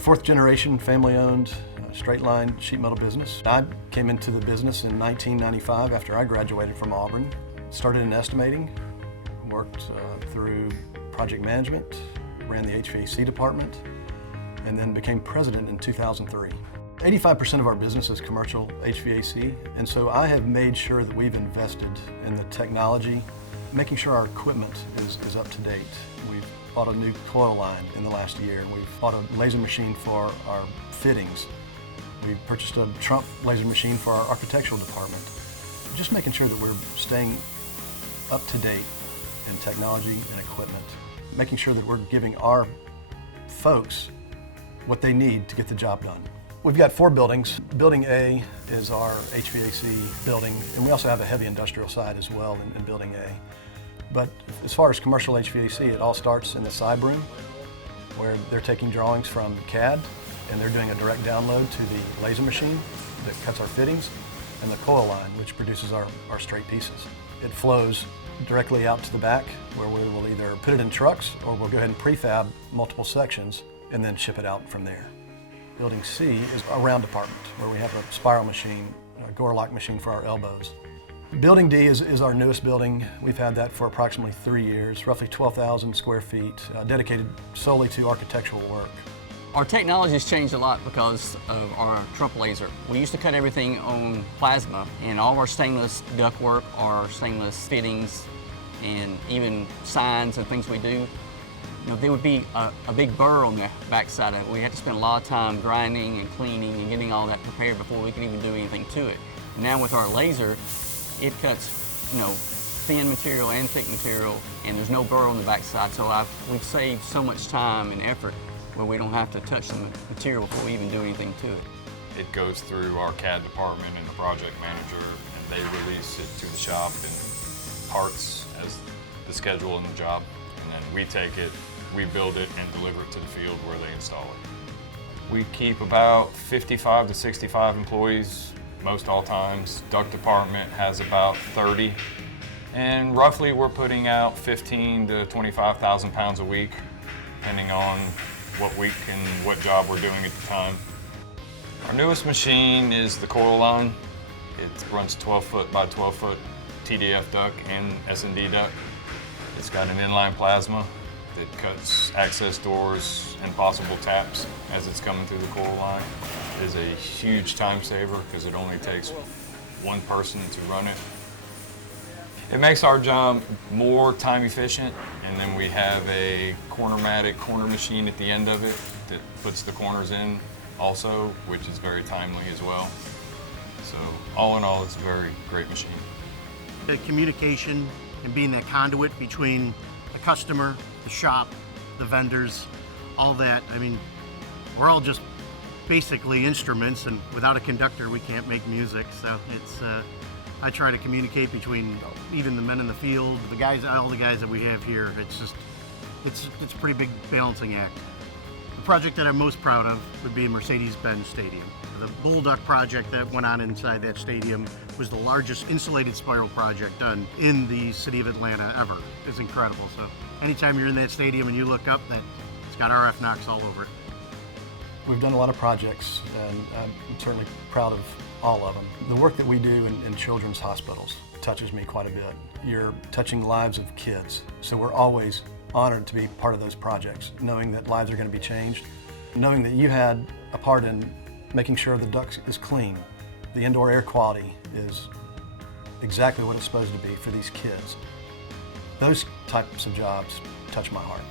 Fourth generation, family owned, straight line sheet metal business. I came into the business in 1995 after I graduated from Auburn. Started in estimating, worked through project management, ran the HVAC department, and then became president in 2003. 85% of our business is commercial HVAC, and so I have made sure that we've invested in the technology, making sure our equipment is up to date. We've bought a new coil line in the last year. We've bought a laser machine for our fittings. We've purchased a Trump laser machine for our architectural department. Just making sure that we're staying up to date in technology and equipment. Making sure that we're giving our folks what they need to get the job done. We've got 4 buildings. Building A is our HVAC building, and we also have a heavy industrial side as well in Building A. But as far as commercial HVAC, it all starts in the side room, where they're taking drawings from CAD, and they're doing a direct download to the laser machine that cuts our fittings, and the coil line, which produces our straight pieces. It flows directly out to the back, where we will either put it in trucks, or we'll go ahead and prefab multiple sections, and then ship it out from there. Building C is a round department, where we have a spiral machine, a Gore-lock machine for our elbows. Building D is our newest building. We've had that for approximately 3 years, roughly 12,000 square feet, dedicated solely to architectural work. Our technology has changed a lot because of our Trump laser. We used to cut everything on plasma, and all of our stainless ductwork, our stainless fittings, and even signs and things we do, there would be a big burr on the backside of it. We had to spend a lot of time grinding and cleaning and getting all that prepared before we could even do anything to it. Now with our laser, it cuts, thin material and thick material, and there's no burr on the backside. So we've saved so much time and effort where we don't have to touch the material before we even do anything to it. It goes through our CAD department and the project manager, and they release it to the shop in parts as the schedule in the job. And then we take it, we build it, and deliver it to the field where they install it. We keep about 55 to 65 employees most all times. Duct department has about 30. And roughly we're putting out 15 to 25,000 pounds a week, depending on what week and what job we're doing at the time. Our newest machine is the coil line. It runs 12-foot by 12-foot TDF duct and S&D duct. It's got an inline plasma that cuts access doors and possible taps as it's coming through the coil line. It is a huge time saver because it only takes one person to run it. It makes our job more time efficient, and then we have a corner-matic corner machine at the end of it that puts the corners in also, which is very timely as well. So all in all, it's a very great machine. The communication and being that conduit between the customer, the shop, the vendors, all that. I mean, we're all just basically instruments, and without a conductor, we can't make music. So it's, I try to communicate between even the men in the field, the guys, all the guys that we have here. It's a pretty big balancing act. The project that I'm most proud of would be Mercedes-Benz Stadium. The bull duct project that went on inside that stadium was the largest insulated spiral project done in the city of Atlanta ever. It's incredible. So anytime you're in that stadium and you look up, it's got RF Knox all over it. We've done a lot of projects, and I'm certainly proud of all of them. The work that we do in children's hospitals touches me quite a bit. You're touching lives of kids, so we're always honored to be part of those projects, knowing that lives are going to be changed, knowing that you had a part in making sure the duct is clean, the indoor air quality is exactly what it's supposed to be for these kids. Those types of jobs touch my heart.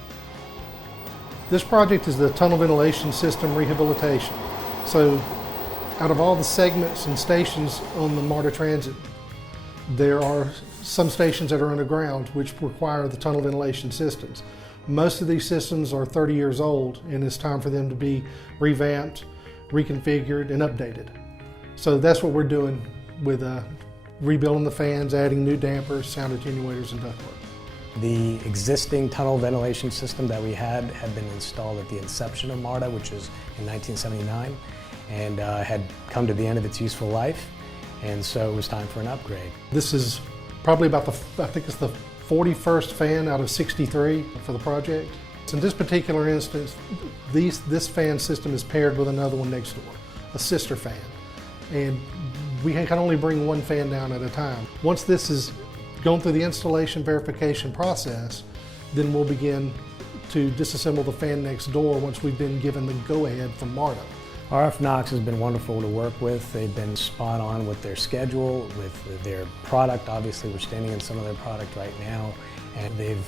This project is the tunnel ventilation system rehabilitation. So out of all the segments and stations on the MARTA Transit, there are some stations that are underground which require the tunnel ventilation systems. Most of these systems are 30 years old, and it's time for them to be revamped, reconfigured, and updated. So that's what we're doing with rebuilding the fans, adding new dampers, sound attenuators, and ductwork. The existing tunnel ventilation system that we had been installed at the inception of MARTA, which was in 1979, and had come to the end of its useful life, and so it was time for an upgrade. This is probably about I think it's the 41st fan out of 63 for the project. In this particular instance, this fan system is paired with another one next door, a sister fan. And we can only bring one fan down at a time. Once this is gone through the installation verification process, then we'll begin to disassemble the fan next door once we've been given the go-ahead from MARTA. RF Knox has been wonderful to work with. They've been spot on with their schedule, with their product. Obviously, we're standing in some of their product right now, and they've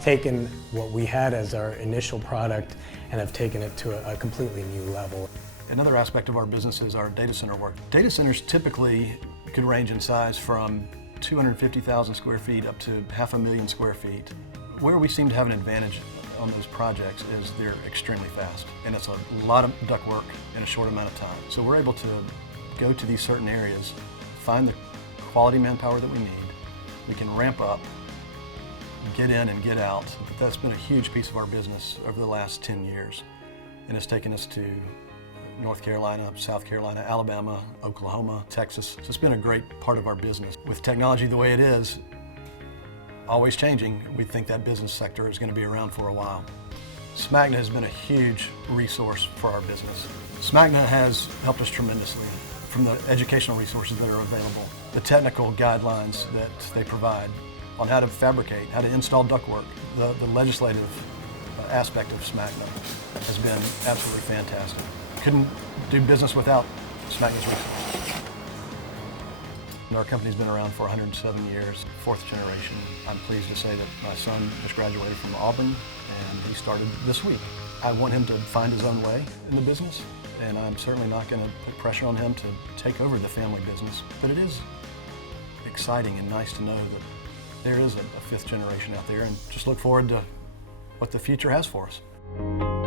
taken what we had as our initial product and have taken it to a completely new level. Another aspect of our business is our data center work. Data centers typically could range in size from 250,000 square feet up to 500,000 square feet. Where we seem to have an advantage on those projects is they're extremely fast, and it's a lot of duct work in a short amount of time. So we're able to go to these certain areas, find the quality manpower that we need. We can ramp up, get in and get out. That's been a huge piece of our business over the last 10 years, and it's taken us to North Carolina, South Carolina, Alabama, Oklahoma, Texas. So it's been a great part of our business. With technology the way it is, always changing, we think that business sector is going to be around for a while. SMACNA has been a huge resource for our business. SMACNA has helped us tremendously, from the educational resources that are available, the technical guidelines that they provide on how to fabricate, how to install ductwork. The legislative aspect of SMACNA has been absolutely fantastic. Couldn't do business without SMACNA's resources. Our company's been around for 107 years, fourth generation. I'm pleased to say that my son just graduated from Auburn, and he started this week. I want him to find his own way in the business, and I'm certainly not going to put pressure on him to take over the family business. But it is exciting and nice to know that there is a fifth generation out there, and just look forward to what the future has for us.